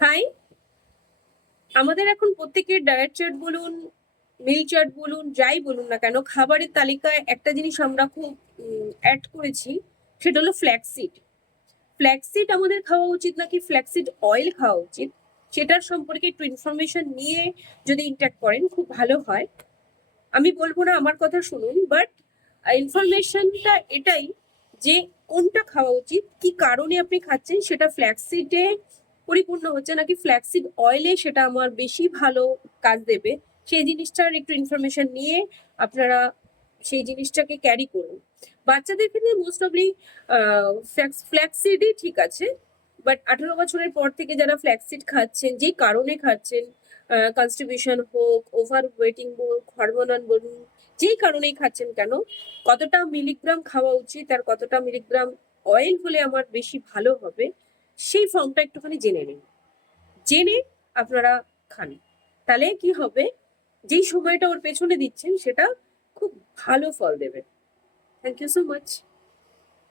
High, আমাদের এখন প্রত্যেকের ডায়েট চার্ট বলুন, মিল চার্ট বলুন, যাই বলুন না কেন, খাবারের তালিকায় একটা জিনিস আমরা খুব অ্যাড করেছি, সেটা হলো ফ্ল্যাক্সিড। ফ্ল্যাক্সিড আমাদের খাওয়া উচিত নাকি ফ্ল্যাক্সিড অয়েল খাওয়া উচিত, সেটার সম্পর্কে একটু ইনফরমেশন নিয়ে যদি ইন্টাক্ট করেন খুব ভালো হয়। আমি বলবো না আমার কথা শুনুন, বাট ইনফরমেশনটা এটাই যে কোনটা খাওয়া উচিত, কি কারণে আপনি খাচ্ছেন, সেটা ফ্ল্যাক্সিডে পরিপূর্ণ হচ্ছে নাকি ফ্ল্যাক্সিড অয়েলে সেটা আমার বেশি ভালো কাজ দেবে, সেই জিনিসটার একটু ইনফরমেশন নিয়ে আপনারা সেই জিনিসটাকে ক্যারি করুন। বাচ্চাদের ক্ষেত্রে মোস্ট অফলি ফ্ল্যাক্সিডই ঠিক আছে, বাট 18 বছরের পর থেকে যারা ফ্ল্যাক্সিড খাচ্ছেন, যে কারণে খাচ্ছেন, কনস্টিপেশন হোক, ওভার ওয়েটিং হোক, হরমোনাল বলুন, যেই কারণেই খাচ্ছেন কেন, কতটা মিলিগ্রাম খাওয়া উচিত আর কতটা মিলিগ্রাম অয়েল হলে আমার বেশি ভালো হবে, সেই ফর্মটা একটুখানি জেনে নিন। জেনে আপনারা খান, তাহলে কি হবে, যেই সময়টা ওর পেছনে দিচ্ছেন সেটা খুব ভালো ফল দেবে। Thank you so much.